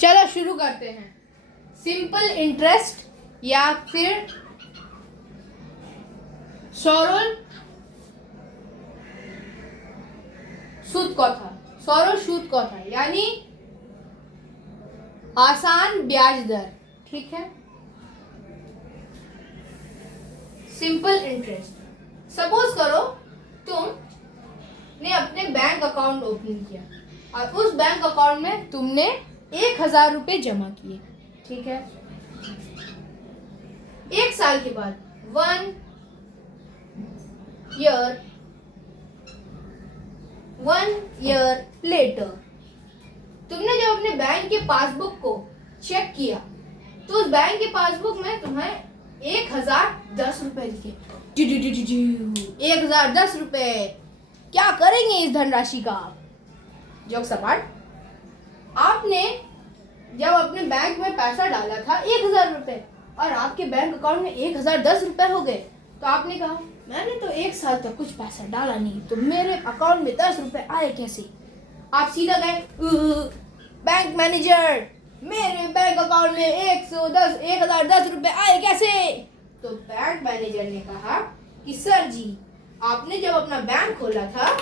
चलो शुरू करते हैं। सिंपल इंटरेस्ट या फिर सरल सूद कथा यानी आसान ब्याज दर। ठीक है, सिंपल इंटरेस्ट। सपोज करो तुमने अपने बैंक अकाउंट ओपन किया और उस बैंक अकाउंट में तुमने 1000 रुपये जमा किए। ठीक है, एक साल के बाद 1 ईयर लेटर तुमने जब अपने बैंक के पासबुक को चेक किया तो उस बैंक के पासबुक में तुम्हें 1010 रुपए दिखे। 1010 रुपए, क्या करेंगे इस धनराशि का? जोक सपाट। आपने जब अपने बैंक में पैसा डाला था 1000 रुपए और आपके बैंक अकाउंट में 1010 रुपए हो गए, तो आपने कहा मैंने तो 1 साल तक कुछ पैसा डाला नहीं, तो मेरे अकाउंट में 10 रुपए आए कैसे? आप सीधा गए बैंक मैनेजर, मेरे बैंक अकाउंट में 1010 रुपए आए कैसे? तो बैंक मैनेजर ने कहा कि सर जी, आपने जब अपना बैंक खोला था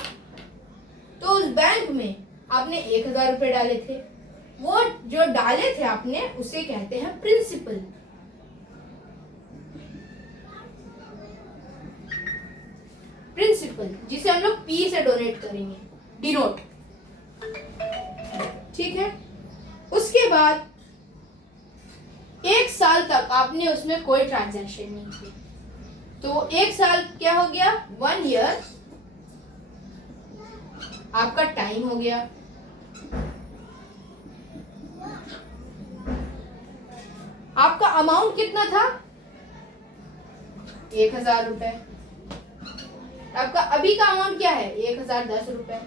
तो उस बैंक में आपने 1000 रुपए डाले थे। वो जो डाले थे आपने उसे कहते हैं प्रिंसिपल। जिसे हम लोग पी से डोनेट करेंगे, डिनोट। ठीक है, उसके बाद 1 साल तक आपने उसमें कोई ट्रांजैक्शन नहीं की, तो 1 साल क्या हो गया? 1 ईयर आपका टाइम हो गया। आपका अमाउंट कितना था? 1000 रुपए। आपका अभी का अमाउंट क्या है? 1010 रुपए।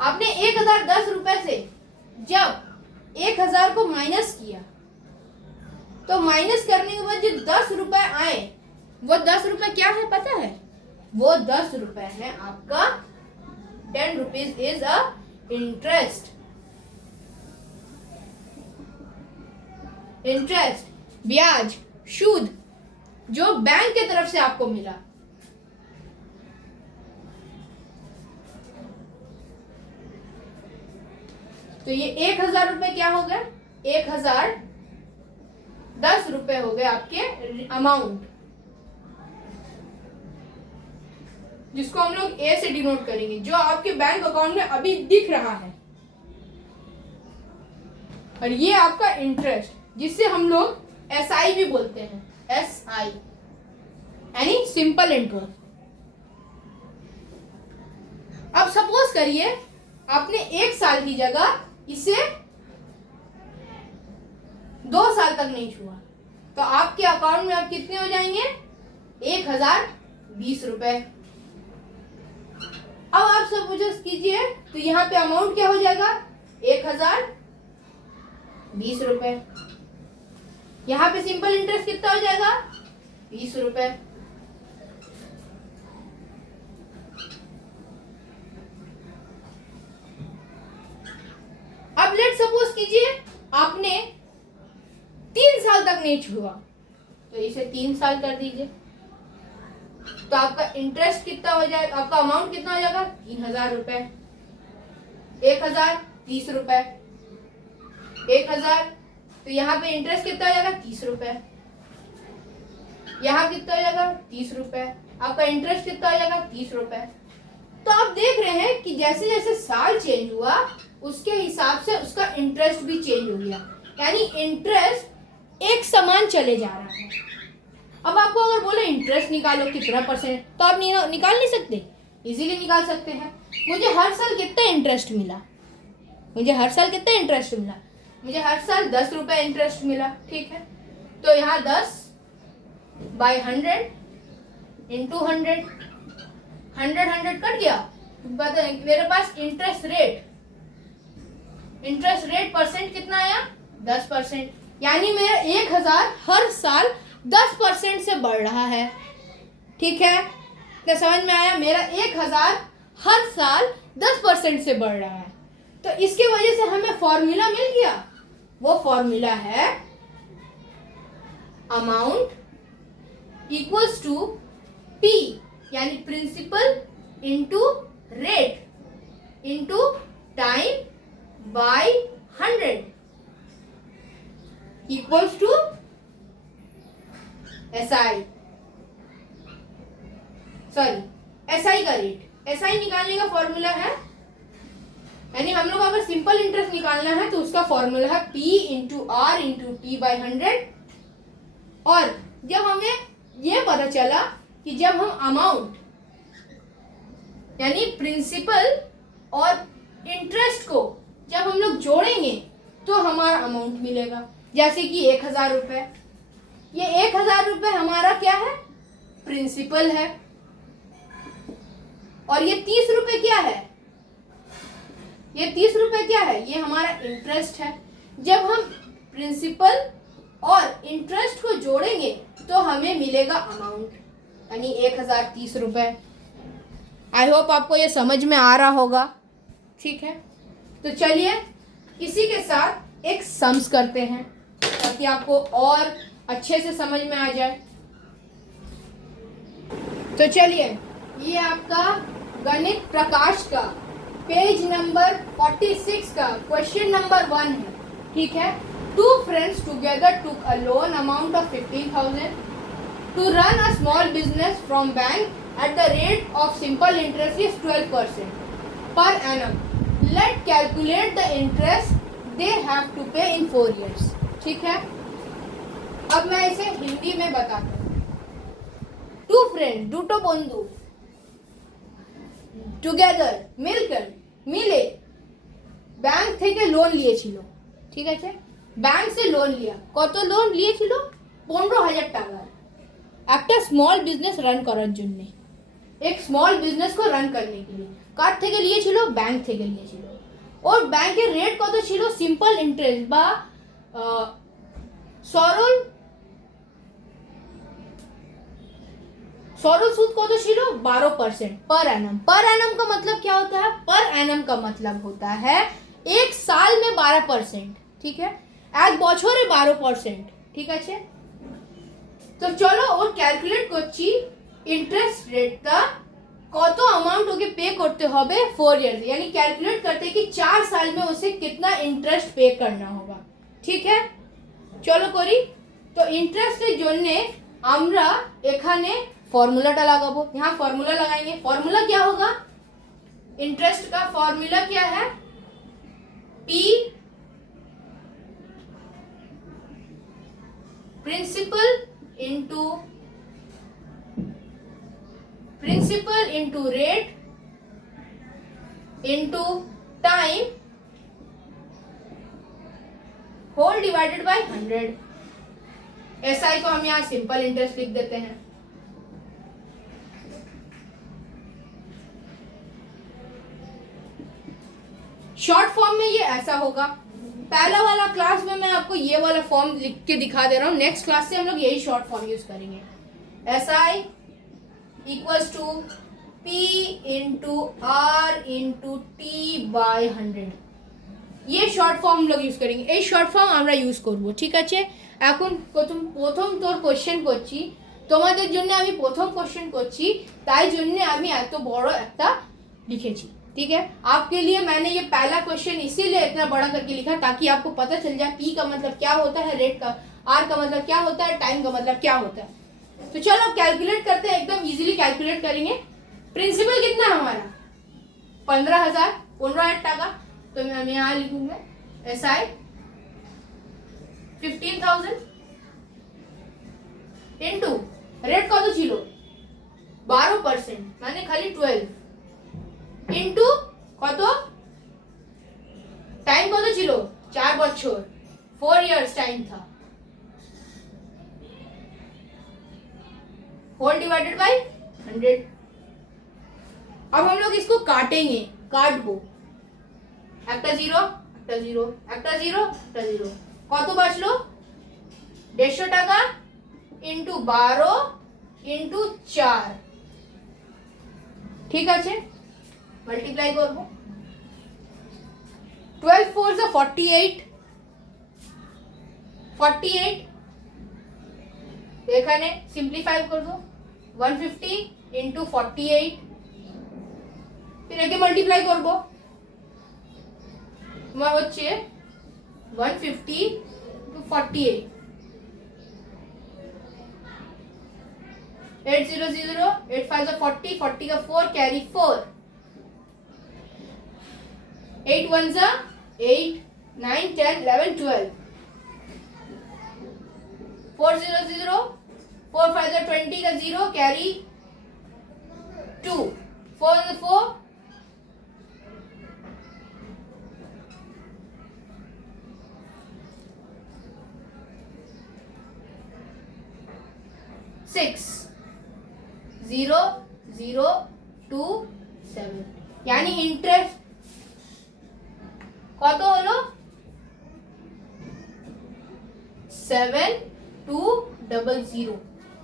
आपने 1010 रुपए से जब 1000 को माइनस किया, तो माइनस करने के बाद जो 10 रुपए आए, वो 10 रुपए क्या है पता है? वो 10 रुपए है आपका 10 रुपीज इज अ इंटरेस्ट। ब्याज, सूद जो बैंक की तरफ से आपको मिला। तो ये 1000 रुपए क्या हो गए? 1010 रुपए हो गए आपके अमाउंट, जिसको हम लोग ए से डिनोट करेंगे, जो आपके बैंक अकाउंट में अभी दिख रहा है। और ये आपका इंटरेस्ट, जिससे हम लोग SI भी बोलते हैं, SI यानी सिंपल इंटरेस्ट। अब सपोज करिए आपने 1 साल की जगह इसे 2 साल तक नहीं छुआ, तो आपके अकाउंट में अब कितने हो जाएंगे? 1020 रुपए। अब आप सब मुझे कीजिए, तो यहाँ पे अमाउंट क्या हो जाएगा? 1020 रुपए। यहाँ पे सिंपल इंटरेस्ट कितना हो जाएगा? 20 रुपए। अब लेट सपोज कीजिए आपने 3 साल तक नहीं छुआ, तो इसे 3 साल कर दीजिए, तो आपका इंटरेस्ट कितना हो जाएगा? आपका अमाउंट कितना हो जाएगा? 3000 रुपए। 1030 रुपए, 1000, तो यहाँ पे इंटरेस्ट कितना हो जाएगा? 30 रुपए। यहाँ कितना हो जाएगा? 30 रुपए। आपका इंटरेस्ट कितना हो जाएगा? 30 रुपए। तो आप देख रहे हैं कि जैसे जैसे साल चेंज हुआ उसके हिसाब से उसका इंटरेस्ट भी चेंज हो गया, यानी इंटरेस्ट एक समान चले जा रहा है। अब आपको अगर बोले इंटरेस्ट निकालो कितना %, तो आप निकाल नहीं सकते? इजीली निकाल सकते हैं। मुझे हर साल कितना इंटरेस्ट मिला? मुझे हर साल 10 रुपए इंटरेस्ट मिला। ठीक है, तो यहाँ 10/100 इंटू 100 कट गया। मेरे पास इंटरेस्ट रेट परसेंट कितना आया? 10%, यानी मेरा 1000 हर साल 10% से बढ़ रहा है। ठीक है, क्या समझ में आया? मेरा 1000 हर साल 10% से बढ़ रहा है। तो इसके वजह से हमें फॉर्मूला मिल गया। वो फॉर्मूला है अमाउंट इक्वल्स टू P यानी principal into rate into time by 100 equals to SI, sorry SI का रेट। SI निकालने का फॉर्मूला है, यानी हम लोग अगर सिंपल इंटरेस्ट निकालना है तो उसका फॉर्मूला है P into R into T by 100। और जब हमें ये पता चला कि जब हम अमाउंट यानी प्रिंसिपल और इंटरेस्ट को जब हम लोग जोड़ेंगे तो हमारा अमाउंट मिलेगा। जैसे कि 1000 रुपये, ये 1000 रुपये हमारा क्या है, प्रिंसिपल है। और ये 30 रुपये क्या है, ये 30 रुपये क्या है, ये हमारा इंटरेस्ट है। जब हम प्रिंसिपल और इंटरेस्ट को जोड़ेंगे तो हमें मिलेगा अमाउंट, यानी 1030 रुपये। आई होप आपको ये समझ में आ रहा होगा। ठीक है, तो चलिए इसी के साथ एक सम्स करते हैं ताकि आपको और अच्छे से समझ में आ जाए। तो चलिए, ये आपका गणित प्रकाश का पेज नंबर 46 का क्वेश्चन नंबर 1 है। ठीक है, 2 friends together took a loan amount of 15,000 to run a small business from bank at the rate of simple interest is 12% per annum. Let's calculate the interest they have to pay in 4 years. ठीक है, अब मैं इसे हिंदी में बताता हूँ। 2 friends, দুটো বন্ধু টুগেদার মিলে ব্যাংক থেকে লোন নিয়েছিল। ঠিক আছে, ব্যাংক से লোন लिया। কত লোন নিয়েছিল, 15,000 টাকা একটা স্মল বিজনেস রান করার জন্য, एक স্মল বিজনেস को রান करने के लिए। কার থেকে নিয়েছিল, ব্যাংক থেকে নিয়েছিল। और ব্যাংকের রেট কত ছিল, সিম্পল ইন্টারেস্ট বা सरल सूद কত ছিল, 12% पर एनम। पर एनम का मतलब क्या होता है, पर एनम का मतलब होता है एक साल में 12%। ठीक है, एक বছরে 12%। ঠিক আছে, তো চলো ওর ক্যালকুলেট করছি इंटरेस्ट रेटটা কত अमाउंट ওকে पे करते হবে 4 ईयर, यानी कैलकुलेट करते हैं कि 4 साल में उसे कितना इंटरेस्ट पे करना होगा। ठीक है, চলো করি। তো इंटरेस्टेर জন্য আমরা এখানে फॉर्मूलाटा लगाबो। यहाँ फॉर्मूला लगाएंगे। फॉर्मूला क्या होगा, इंटरेस्ट का फॉर्मूला क्या है, P principal into rate into time whole divided by 100। SI को हम यहाँ सिंपल इंटरेस्ट लिख देते हैं। शॉर्ट फॉर्म में ये ऐसा होगा। पहला वाला क्लास में मैं आपको ये वाला फॉर्म लिख के दिखा दे रहा हूँ। नेक्स्ट क्लास से हम लोग यही शॉर्ट फॉर्म यूज करेंगे। SI equals to P into R into T by 100। ये शॉर्ट फॉर्म हम लोग यूज करेंगे। এই শর্ট ফর্ম আমরা ইউজ করব। ঠিক আছে, এখন প্রথম তোর কোশ্চেন করছি, তোমাদের জন্য আমি প্রথম কোশ্চেন করছি, তাই জন্য আমি এত বড় একটা লিখেছি। ठीक है, आपके लिए मैंने ये पहला क्वेश्चन इसीलिए इतना बड़ा करके लिखा ताकि आपको पता चल जाए P का मतलब क्या होता है, रेट का, R का मतलब क्या होता है, टाइम का मतलब क्या होता है। तो चलो कैलकुलेट करते हैं, एकदम इजीली कैलकुलेट करेंगे। प्रिंसिपल कितना है हमारा, 15,000 টাকা। तो मैं यहाँ लिखूंगा SI 15,000 इंटू रेट कत ছিল 12%, মানে খালি 12 इंटू কত, टाइम কত ছিল 4 বছর, 4 इयर्स टाइम था, होल डिवाइडेड बाय 100। अब हम लोग इसको काटेंगे, काटबो, একটা জিরো একটা জিরো একটা জিরো একটা জিরো, কত বাঁচলো 150 টাকা इंटू 12 इंटू 4। ঠিক আছে, মাল্টিপ্লাই করব। 12 4 से 48 48 এখানে সিম্পলিফাই করব 150 ইনটু 48 फिर একে মাল্টিপ্লাই করব তোমার হচ্ছে 150 টু 48 80 0 8 5 40 40 का 4 कैरी 4 8 1 8 9 10 11 12 4 0 0 4 5 20 का 0 कैरी 2 4 4 6 0 0 2 7 यानी इंटरेस्ट কত হলো 7200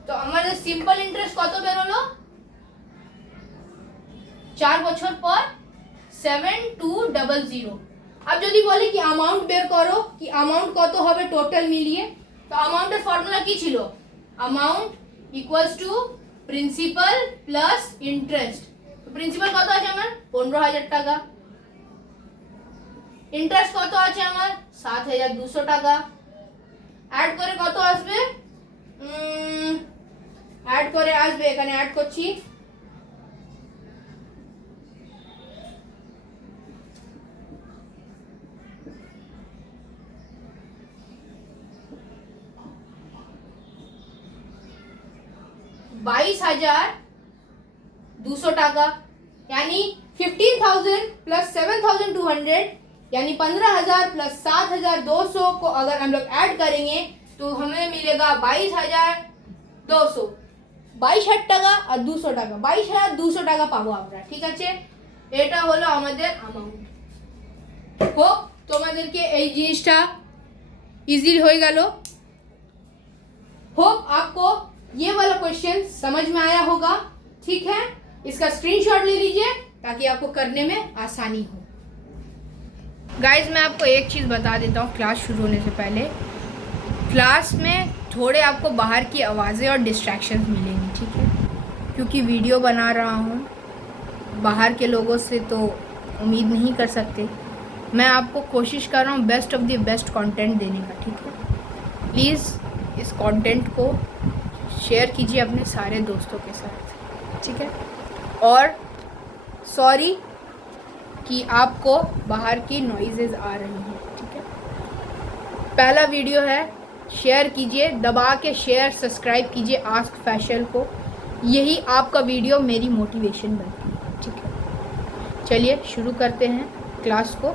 তো আমাদের সিম্পল ইন্টারেস্ট কত বের হলো 4 বছর পর 7200 अब যদি বলি কি অ্যামাউন্ট বের করো কি অ্যামাউন্ট কত হবে টোটাল মিলিয়ে তো অ্যামাউন্টের ফর্মুলা কি ছিল amount equals to principal plus interest তো প্রিন্সিপাল কত আছে আমার 15000 টাকা ইন্টারেস্ট কত আছে আমার 7200 টাকা ऐड করে কত আসবে ऐड করে আসবে এখানে ऐड করছি 22,200 টাকা यानी 15,000 प्लस 7,200 यानी 15,000 प्लस 7,200 को अगर हम लोग ऐड करेंगे तो हमें मिलेगा 22,200 22,000 টাকা আর 200 টাকা 22,200 টাকা পাবো আমরা ঠিক আছে এটা হলো আমাদের অ্যামাউন্ট হোপ তোমাদেরকে এই জিনিসটা ইজি হয়ে গেল होप आपको ये वाला क्वेश्चन समझ में आया होगा ठीक है इसका स्क्रीनशॉट ले लीजिए ताकि आपको करने में आसानी हो गाइस मैं आपको एक चीज़ बता देता हूँ क्लास शुरू होने से पहले क्लास में थोड़े आपको बाहर की आवाज़ें और डिस्ट्रैक्शंस मिलेंगी ठीक है क्योंकि वीडियो बना रहा हूँ बाहर के लोगों से तो उम्मीद नहीं कर सकते मैं आपको कोशिश कर रहा हूँ best of the best content देने का ठीक है प्लीज़ इस कंटेंट को शेयर कीजिए अपने सारे दोस्तों के साथ ठीक है और सॉरी कि आपको बाहर की नॉइजेज आ रही हैं ठीक है पहला वीडियो है शेयर कीजिए दबा के शेयर सब्सक्राइब कीजिए आस्क फैशन को यही आपका वीडियो मेरी मोटिवेशन बनती है ठीक है चलिए शुरू करते हैं क्लास को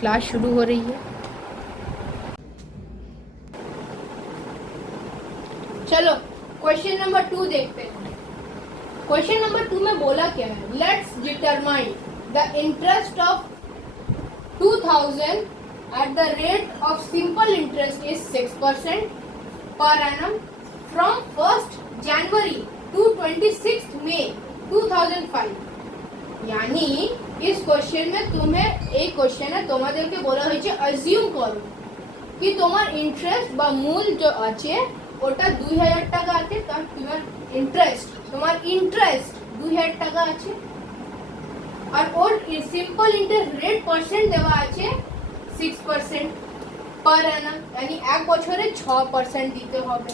क्लास शुरू हो रही है चलो क्वेश्चन नंबर 2 देखते हैं क्वेश्चन नंबर 2 में बोला क्या है let's determine the interest of 2000 at the rate of simple interest is 6% per annum from 1st January to 26th May 2005 यानी इस क्वेश्चन में तुम्हें एक क्वेश्चन है তোমাদেরকে বলা হয়েছে অ্যাজিউম করো কি তোমার ইন্টারেস্ট বা মূল যে আছে ওটা 2000 টাকা আছে তার তোমার ইন্টারেস্ট 2000 টাকা আছে আর ওর সিম্পল ইন্টারেস্ট রেট পার্সেন্ট দেওয়া আছে 6% पर annum यानी एक বছরে 6% দিতে হবে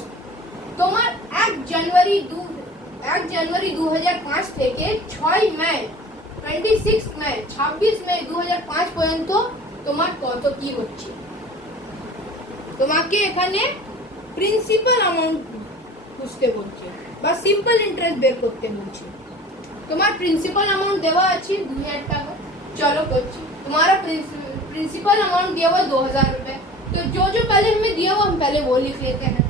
তোমার 1 জানুয়ারি 2005 থেকে 6 মে 26 মে 26 মে 2005 পর্যন্ত তোমার কত কি হচ্ছে তোমাকে এখানে প্রিন্সিপাল অ্যামাউন্ট বুঝতে বলছে বা সিম্পল ইন্টারেস্ট বের করতে বলছে তোমার প্রিন্সিপাল অ্যামাউন্ট দেওয়া আছে 2000 টাকা चलो করছি तुम्हारा प्रिंसिपल अमाउंट दिया हुआ 2000 रुपये तो जो जो पहले हमें दिया हुआ हम पहले वो लिख लेते हैं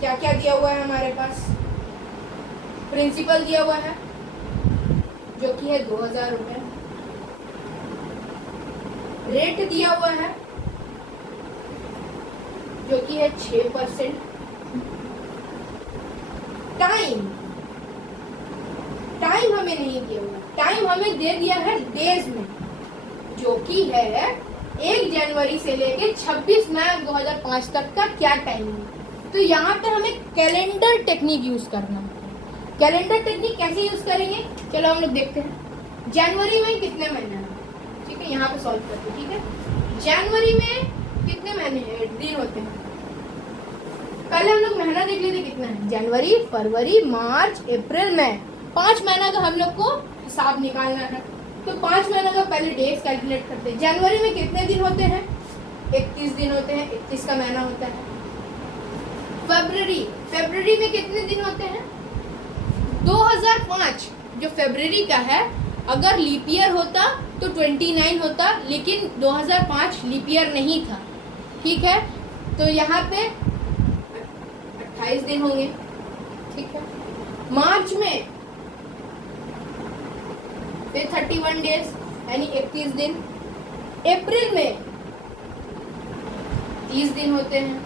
क्या क्या दिया हुआ है हमारे पास प्रिंसिपल दिया हुआ है जो कि है 2000 रुपये रेट दिया हुआ है जो कि है 6% टाइम हमें नहीं दिया हुआ टाइम हमें दे दिया है डेज में जो कि है 1 जनवरी से लेके 26 मई 2005 तक का क्या टाइमिंग है। तो यहाँ पे हमें कैलेंडर टेक्निक यूज करना है। कैलेंडर टेक्निक कैसे यूज करेंगे, चलो हम लोग देखते हैं। जनवरी में कितने महीने हैं, ठीक है, यहाँ पे सॉल्व करते हैं। ठीक है, जनवरी में कितने महीने हैं, दिन होते हैं। पहले हम लोग महीना देख लेते कितना है। जनवरी, फरवरी, मार्च, अप्रैल, मई, 5 महीना का हम लोग को हिसाब निकालना है। तो 5 महीना का पहले डेज कैलकुलेट करते हैं। जनवरी में कितने दिन होते हैं, 31 दिन होते हैं, 31 का महीना होता है। फरवरी में कितने दिन होते हैं, 2005 जो फरवरी का है, अगर लीप ईयर होता तो 29 होता, लेकिन 2005 लीप ईयर नहीं था। ठीक है, तो यहाँ पे 28 दिन होंगे। ठीक है, मार्च में फिर 31 डेज यानी 31 दिन। अप्रैल में 30 दिन होते हैं।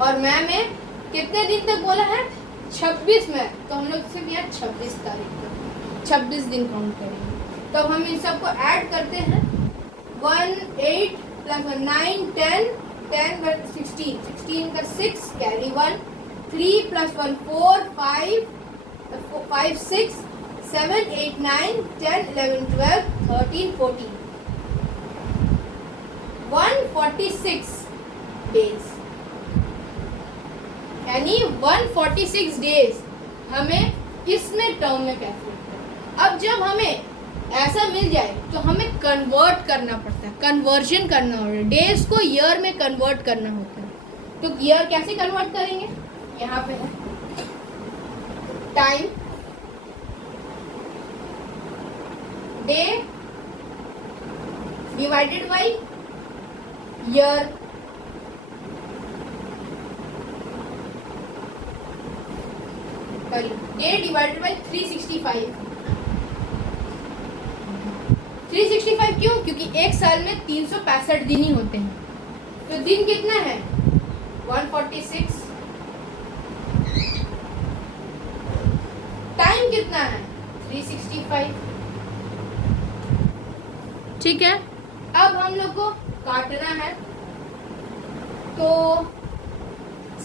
और मई में कितने दिन तक बोला है, 26 में, तो हम लोग सिर्फ यहाँ 26 तारीख तक 26 दिन काउंट करेंगे। तो हम इन सबको ऐड करते हैं। 1 8 प्लस 9 10 10 16 16 का 6 कैरी 1 3 प्लस 1 4 5 6 7 8 9 10 11 12 13 14 146 डेज, यानी 146 डेज हमें इसमें टर्म में कैलकुलेट करना। अब जब हमें ऐसा मिल जाए तो हमें कन्वर्ट करना पड़ता है, कन्वर्जन करना होता है, डेज को ईयर में कन्वर्ट करना होता है। तो ईयर कैसे कन्वर्ट करेंगे, यहाँ पे है time, day divided by year, day divided by 365। 365 क्यों, क्योंकि एक साल में 365 दिन ही होते हैं। तो दिन कितना है, 146। टाइम कितना है, 365। ठीक है, अब हम लोग को काटना है। तो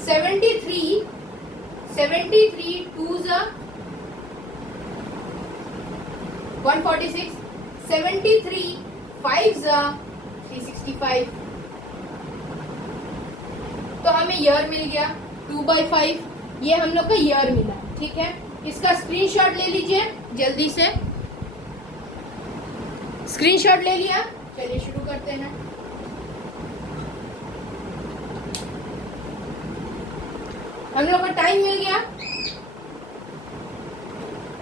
73 2 जा 146, 73 5 जा 365। तो हमें ईयर मिल गया 2/5, ये हम लोग का ईयर मिला। ठीक है, इसका स्क्रीनशॉट ले लीजिए जल्दी से। स्क्रीनशॉट ले लिया, चलिए शुरू करते हैं। हम लोग का टाइम मिल गया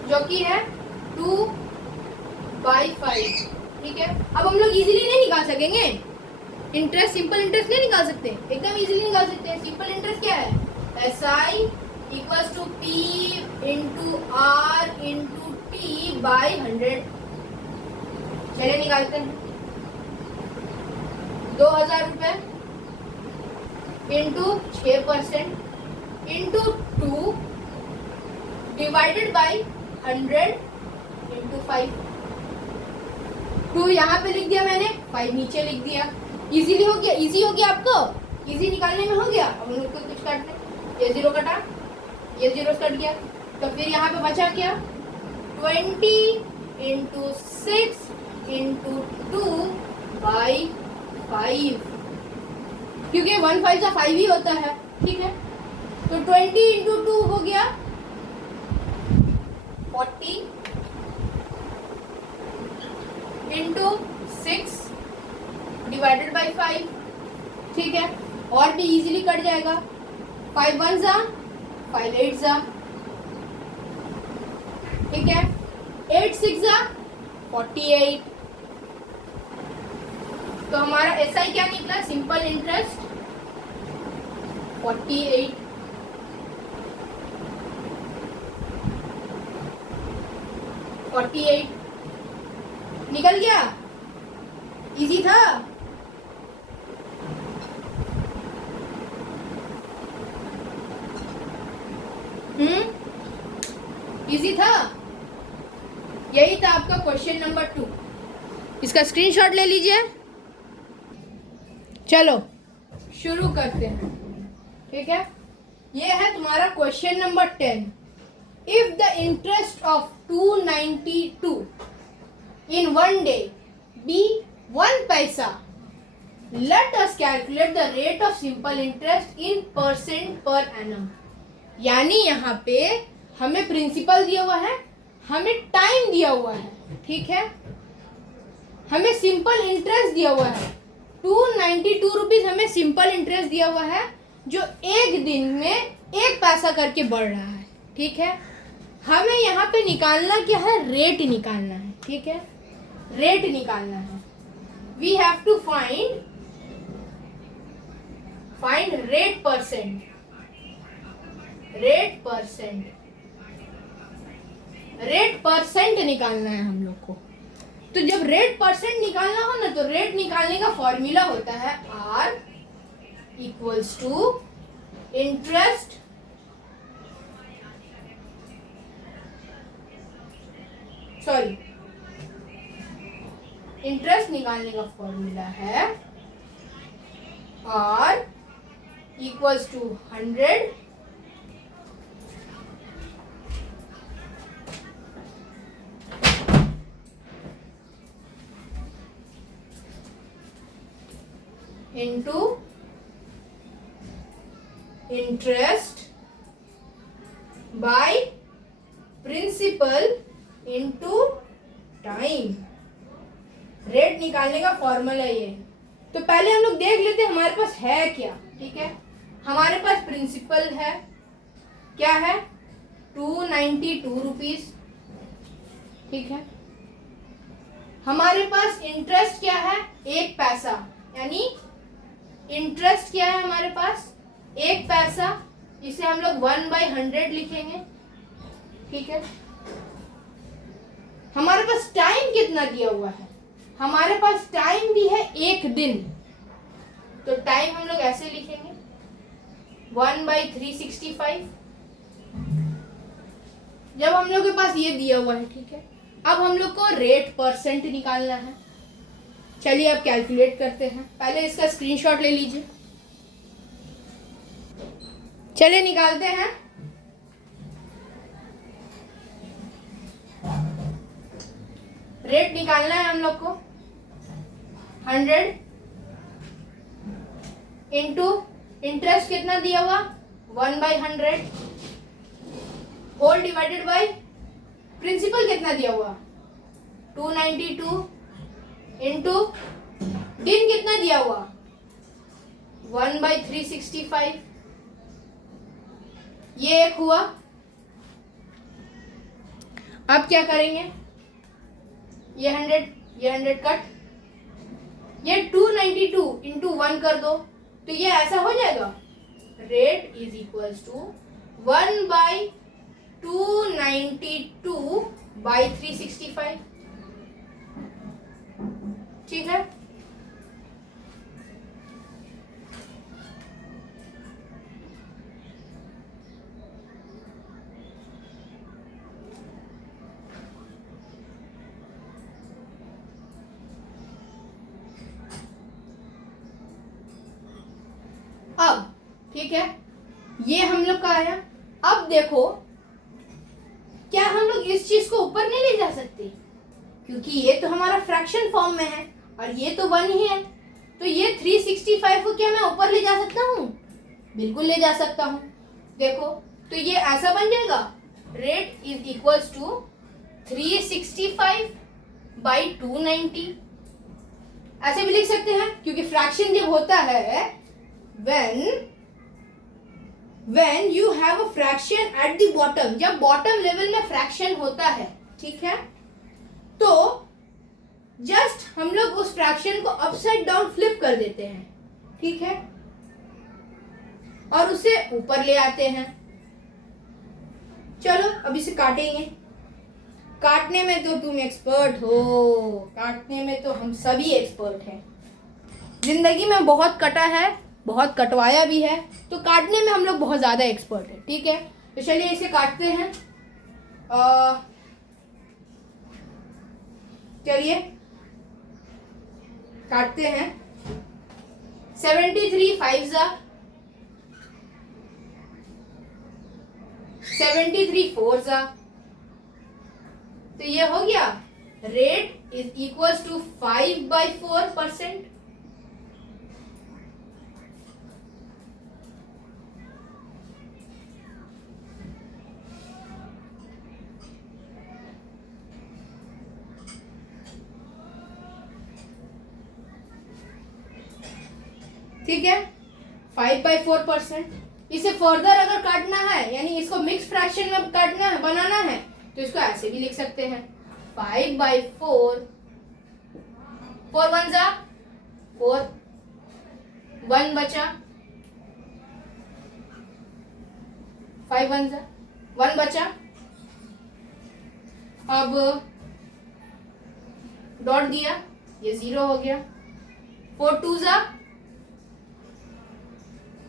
जो कि है 2/5। ठीक है, अब हम लोग इजीली नहीं निकाल सकेंगे इंटरेस्ट, सिंपल इंटरेस्ट नहीं निकाल सकते, एकदम इजीली निकाल सकते हैं। सिंपल इंटरेस्ट क्या है, SI equals to P into R into T by 100। चलिए निकालते हैं। 2000 रुपए into 6% into 2 divided by 100 into 5। 2 यहाँ पे लिख दिया मैंने, 5 नीचे लिख दिया। इजीली हो गया, इजी हो गया आपको, इजी निकालने में हो गया। अब हम लोग को कुछ काटने, ये 0 कटा, ये 0 कट गया। तो फिर यहाँ पे बचा क्या, 20 इंटू 6 इंटू 2 बाई 5, क्योंकि 1 5 का 5 ही होता है। ठीक है, तो 20 इंटू 2 हो गया 40 इंटू 6 डिवाइडेड बाई 5। ठीक है, और भी इजीली कट जाएगा। 5 1 जा 5 8 जा। ठीक है, 8 6 जा 48। तो हमारा SI क्या निकला, सिंपल इंटरेस्ट 48। निकल गया, इजी था। इजी था, यही था आपका क्वेश्चन नंबर 2। इसका स्क्रीनशॉट ले लीजिए। चलो शुरू करते हैं, ठीक है। ये है तुम्हारा question number 10। If the interest of 292 in one day be 1 paisa, let us calculate the rate of simple interest in percent per annum। यानी यहाँ पे हमें प्रिंसिपल दिया हुआ है, हमें टाइम दिया हुआ है, ठीक है, हमें सिंपल इंटरेस्ट दिया हुआ है 292 रुपीज हमें सिंपल इंटरेस्ट दिया हुआ है जो एक दिन में 1 पैसा करके बढ़ रहा है, ठीक है। हमें यहाँ पे निकालना क्या है, रेट निकालना है, ठीक है, रेट निकालना है। We have to find rate percent, rate percent निकालना है हम लोग को। तो जब रेट परसेंट निकालना हो ना, तो रेट निकालने का फॉर्मूला होता है R equals to interest interest निकालने का फॉर्मूला है R equals to 100 into interest by principal into time। Rate निकालने का फॉर्मूला ये। तो पहले हम लोग देख लेते हैं हमारे पास है क्या, ठीक है। हमारे पास प्रिंसिपल है, क्या है, 292 रुपीज, ठीक है। हमारे पास इंटरेस्ट क्या है, 1 पैसा, यानी इंटरेस्ट क्या है हमारे पास, 1 पैसा। इसे हम लोग 1/100 लिखेंगे, ठीक है। हमारे पास टाइम कितना दिया हुआ है, हमारे पास टाइम भी है 1 दिन। तो टाइम हम लोग ऐसे लिखेंगे 1/365। जब हम लोग के पास ये दिया हुआ है, ठीक है, अब हम लोग को रेट परसेंट निकालना है। चलिए अब कैलकुलेट करते हैं। पहले इसका स्क्रीनशॉट ले लीजिए। चलिए निकालते हैं। रेट निकालना है हम लोग को 100 इंटू इंटरेस्ट कितना दिया हुआ 1/100 होल डिवाइडेड बाय प्रिंसिपल कितना दिया हुआ 292 इंटू दिन कितना दिया हुआ 1/365। ये एक हुआ। अब क्या करेंगे, ये 100 कट, ये 292 इंटू 1 कर दो, तो ये ऐसा हो जाएगा, रेट इज इक्वल्स टू 1/292/365, ठीक है। अब ठीक है, ये हम लोग का आया। अब देखो, क्या हम लोग इस चीज को ऊपर नहीं ले जा सकते, क्योंकि ये तो हमारा फ्रैक्शन फॉर्म में है और ये तो 1 ही है। तो ये 365 को क्या मैं ऊपर ले जा सकता हूँ, बिल्कुल ले जा सकता हूँ। देखो, तो ये ऐसा बन जाएगा, रेट इज इक्वल्स टू 365/290। ऐसे भी लिख सकते हैं, क्योंकि फ्रैक्शन जब होता है when you have a fraction at the bottom, जब बॉटम लेवल में फ्रैक्शन होता है, ठीक है, तो जस्ट हम लोग उस फ्रैक्शन को अपसाइड डाउन फ्लिप कर देते हैं, ठीक है, और उसे ऊपर ले आते हैं। चलो अब इसे काटेंगे। काटने में तो तुम एक्सपर्ट हो, काटने में तो हम सभी एक्सपर्ट हैं। जिंदगी में बहुत कटा है, बहुत कटवाया भी है, तो काटने में हम लोग बहुत ज़्यादा एक्सपर्ट है, ठीक है। तो चलिए इसे काटते हैं। चलिए काटते हैं। 73 5 जा, 73 4 जा, तो ये हो गया रेट इज इक्वल्स टू 5/4%। ठीक है, 5/4%। इसे फर्दर अगर काटना है, यानी इसको मिक्स फ्रैक्शन में काटना है, बनाना है, तो इसको ऐसे भी लिख सकते हैं 5/4, 4 1 जा 4, 1 बचा, 5 1 जा 1 बचा। अब डॉट दिया, ये 0 हो गया। 4 2 जा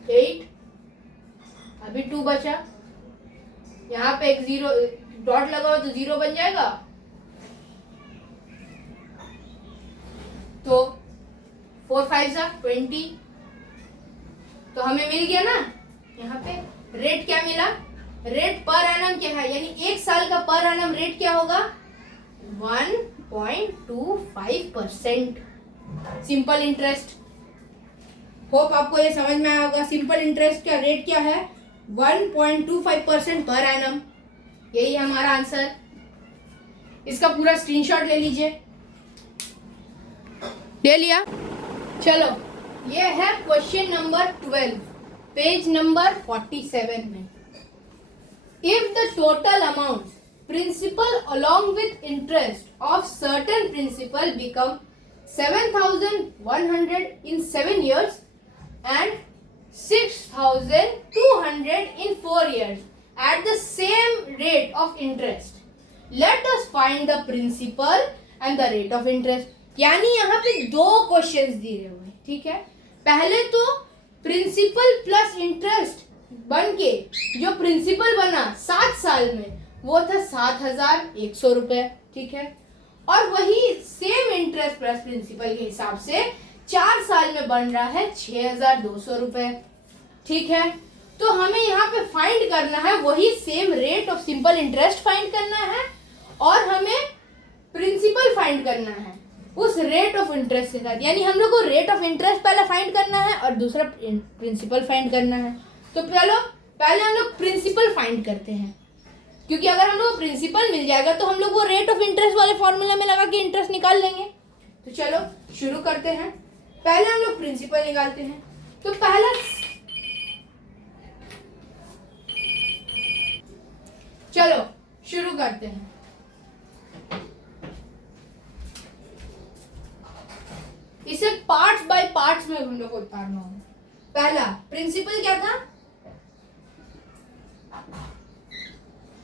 8, अभी 2 बचा, यहाँ पे एक 0 डॉट लगा हो तो 0 बन जाएगा, तो 4 5 जा 20। तो हमें मिल गया ना, यहाँ पे रेट क्या मिला, रेट पर एनम क्या है, यानी एक साल का पर एनम रेट क्या होगा 1.25%। सिंपल इंटरेस्ट, होप आपको ये समझ में आया होगा। सिंपल इंटरेस्ट का रेट क्या है 1.25% पर एनम, यही है हमारा आंसर। इसका पूरा स्क्रीनशॉट ले लीजिए। ले लिया, चलो ये है क्वेश्चन नंबर 12, पेज नंबर 47 में। If the total amount principal along with interest of certain principal become 7,100 in 7 years and 6,200 in 4 years at the same rate of interest. Let us find the principal and the rate of interest. यानी यहाँ पे दो questions दिए हुए, ठीक है। पहले तो प्रिंसिपल प्लस इंटरेस्ट बन के जो प्रिंसिपल बना 7 साल में वो था 7,100 रुपए, ठीक है। और वही सेम इंटरेस्ट प्लस प्रिंसिपल के हिसाब से 4 साल में बन रहा है 6,200 रुपए, ठीक है। तो हमें यहाँ पे फाइंड करना है वही same rate of simple interest find करना है और हमें प्रिंसिपल फाइंड करना है उस रेट ऑफ इंटरेस्ट के साथ। यानी हम लोग को रेट ऑफ इंटरेस्ट पहले फाइंड करना है और दूसरा प्रिंसिपल फाइंड करना है। तो चलो पहले हम लोग प्रिंसिपल फाइंड करते हैं, क्योंकि अगर हम लोग प्रिंसिपल मिल जाएगा तो हम लोग वो रेट ऑफ इंटरेस्ट वाले फॉर्मूला में लगा के इंटरेस्ट निकाल लेंगे। तो चलो शुरू करते हैं। पहले हम लोग प्रिंसिपल निकालते हैं। तो पहला चलो शुरू करते हैं। इसे पार्ट्स बाय पार्ट्स में हम लोग को उतारना होगा। पहला प्रिंसिपल क्या था,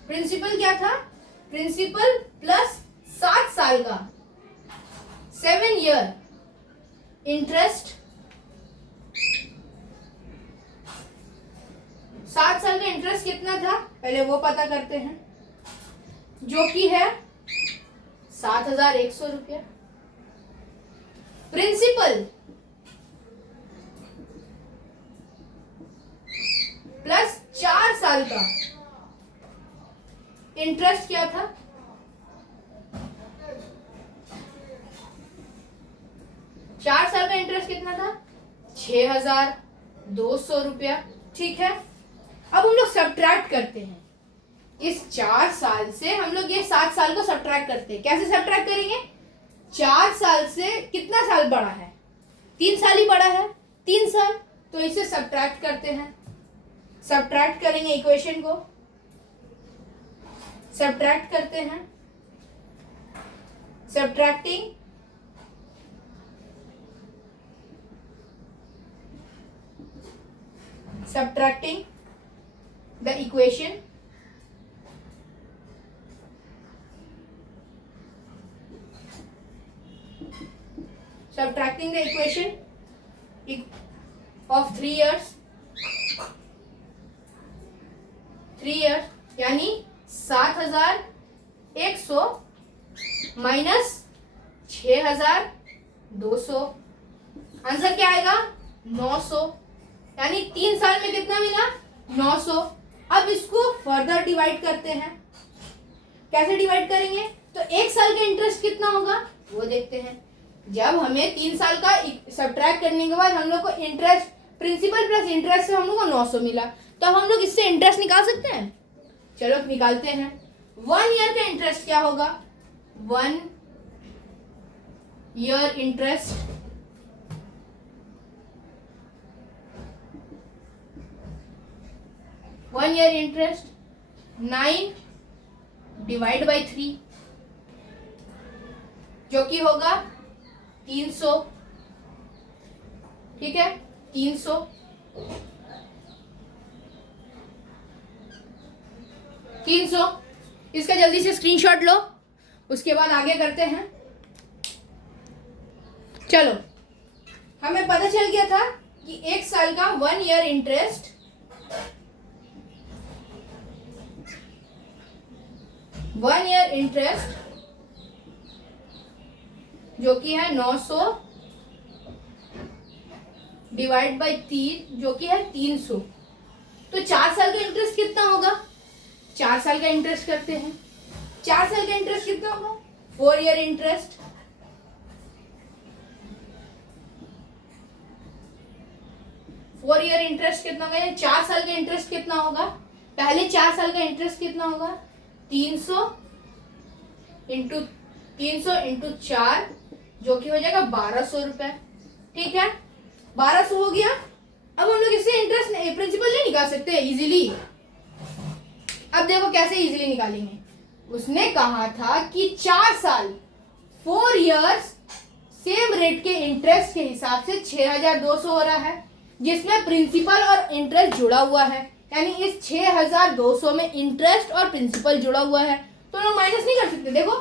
प्रिंसिपल क्या था, प्रिंसिपल प्लस 7 साल का 7 ईयर इंटरेस्ट, 7 साल का इंटरेस्ट कितना था पहले वो पता करते हैं, जो कि है 7,100 रुपया। प्रिंसिपल प्लस 4 साल का इंटरेस्ट क्या था, 4 साल का इंटरेस्ट कितना था 6,200 रुपया, ठीक है। अब हम लोग सब्ट्रैक्ट करते हैं। इस 4 साल से हम लोग ये 7 साल को सब्ट्रैक्ट करते हैं। कैसे सब्ट्रैक्ट करेंगे, 4 साल से कितना साल बड़ा है, 3 साल ही बड़ा है, 3 साल। तो इसे सब्ट्रैक्ट करते हैं। सब्ट्रैक्ट करेंगे, इक्वेशन को सब्ट्रैक्ट करते हैं। Subtracting subtracting the equation, subtracting the equation of 3 years, 3 years यानी 7,100 माइनस 6,200 आंसर क्या आएगा? 900। यानी 3 साल में कितना मिला? 900। अब इसको फर्दर डिवाइड करते हैं। कैसे डिवाइड करेंगे? तो 1 साल का इंटरेस्ट कितना होगा वो देखते हैं। जब हमें 3 साल का सब्ट्रैक्ट करने के बाद हम लोग को इंटरेस्ट, प्रिंसिपल प्लस इंटरेस्ट से हम लोग को 900 मिला, तो अब हम लोग इससे इंटरेस्ट निकाल सकते हैं। चलो निकालते हैं। 1 ईयर का इंटरेस्ट क्या होगा? 1 year interest, one year interest 9 divide by 3 जो कि होगा 300। ठीक है, 300। इसका जल्दी से स्क्रीनशॉट लो, उसके बाद आगे करते हैं। चलो, हमें पता चल गया था कि 1 साल का 1 ईयर इंटरेस्ट जो कि है 900 डिवाइड बाई 3 जो कि है 300। तो 4 साल का इंटरेस्ट कितना होगा? 4 साल का इंटरेस्ट करते हैं। 4 साल का इंटरेस्ट कितना होगा? 4 ईयर इंटरेस्ट, कितना होगा? 4 साल का इंटरेस्ट कितना होगा? पहले 4 साल का इंटरेस्ट कितना होगा? 300 इंटू 4 जो कि हो जाएगा 1200 रुपए। ठीक है, 1200 हो गया। अब हम लोग इससे इंटरेस्ट प्रिंसिपल नहीं निकाल सकते इजीली। अब देखो कैसे इजीली निकालेंगे। उसने कहा था कि 4 साल 4 इयर्स सेम रेट के इंटरेस्ट के हिसाब से 6200 हो रहा है, जिसमें प्रिंसिपल और इंटरेस्ट जुड़ा हुआ है। यानी इस 6200 में इंटरेस्ट और प्रिंसिपल जुड़ा हुआ है, तो लोग माइनस नहीं कर सकते। देखो,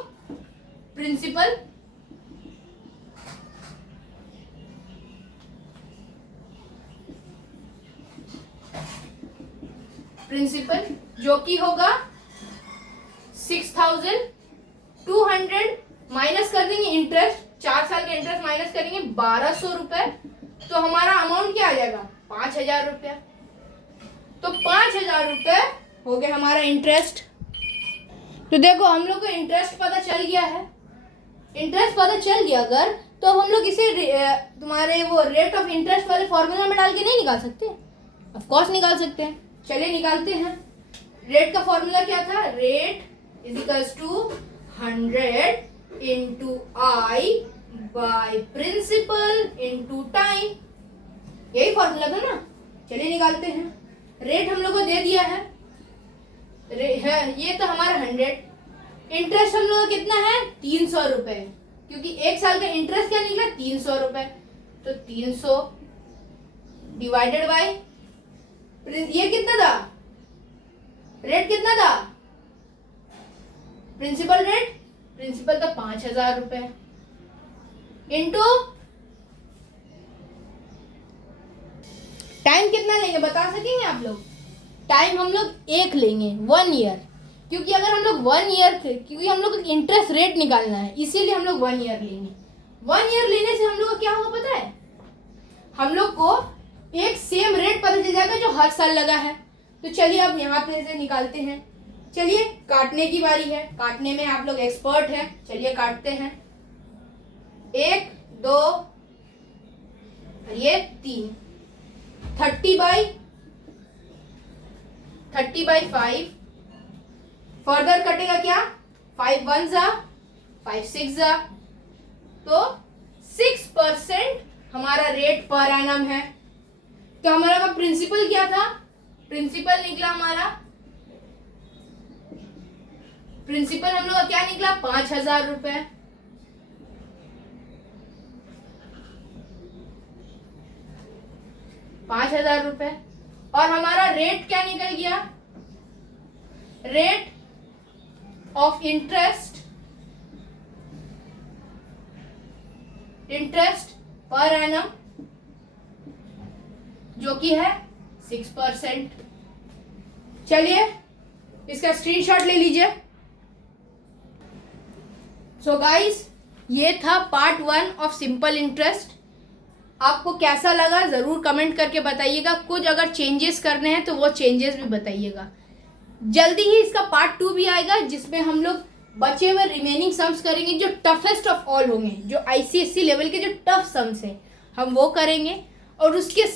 प्रिंसिपल जो कि होगा 6200 माइनस कर देंगे इंटरेस्ट, 4 साल का इंटरेस्ट माइनस करेंगे 1200 रुपए, तो हमारा अमाउंट क्या आ जाएगा? 5000 रुपया। तो 5000 रुपए हो गया हमारा इंटरेस्ट। तो देखो, हम लोग को इंटरेस्ट पता चल गया है। इंटरेस्ट पता चल गया अगर, तो हम लोग इसे तुम्हारे वो रेट ऑफ इंटरेस्ट वाले फॉर्मूला में डाल के नहीं निकाल सकते? ऑफ कोर्स निकाल सकते हैं। चलिए निकालते हैं। रेट का फॉर्मूला क्या था? Rate is equals to 100 into I by principal into time. यही फॉर्मूला था ना? चलिए निकालते हैं। रेट हम लोग को दे दिया है, ये तो हमारा 100। इंटरेस्ट हम लोग का कितना है? 300 रुपए, क्योंकि 1 साल का इंटरेस्ट क्या निकला? 300 रुपए। तो 300 डिवाइडेड बाय ये कितना था? रेट कितना था? प्रिंसिपल तो 5000 रुपए इंटू टाइम कितना लेंगे बता सकेंगे आप लोग? टाइम हम लोग 1 लेंगे, 1 ईयर, क्योंकि अगर हम लोग 1 ईयर थे, क्योंकि हम लोग इंटरेस्ट रेट निकालना है, इसीलिए हम लोग 1 ईयर लेंगे। 1 ईयर लेने से हम लोग को क्या होगा पता है? हम लोग को एक सेम रेट पता चल जाएगा जो हर साल लगा है। तो चलिए अब यहाँ पे से निकालते हैं। चलिए काटने की बारी है। काटने में आप लोग एक्सपर्ट हैं। चलिए काटते हैं। 1 2 ये 3, 30 बाई 5। फर्दर कटेगा क्या? 5 1 जा, 5 6 जा, तो 6% हमारा रेट पर एनम है। तो हमारा प्रिंसिपल क्या था? प्रिंसिपल निकला हमारा, प्रिंसिपल हम लोग का क्या निकला? 5000 रुपए। और हमारा रेट क्या निकल गया? Rate of interest per annum जो कि है 6%। चलिए इसका स्क्रीनशॉट ले लीजिए। सो गाइस, ये था पार्ट 1 ऑफ सिंपल इंटरेस्ट। आपको कैसा लगा ज़रूर कमेंट करके बताइएगा। कुछ अगर चेंजेस करने हैं तो वो चेंजेस भी बताइएगा। जल्दी ही इसका पार्ट 2 भी आएगा, जिसमें हम लोग बचे हुए रिमेनिंग सम्स करेंगे, जो टफेस्ट ऑफ ऑल होंगे, जो ICSE लेवल के जो टफ सम्स हैं हम वो करेंगे। और उसके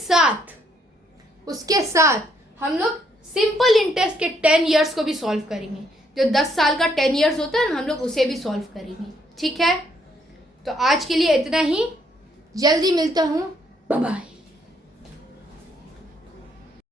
साथ हम लोग सिंपल इंटरेस्ट के 10 इयर्स को भी सॉल्व करेंगे। जो 10 साल का 10 इयर्स होता है ना, हम लोग उसे भी सॉल्व करेंगे। ठीक है, तो आज के लिए इतना ही। जल्दी मिलता हूँ, बाय बाय।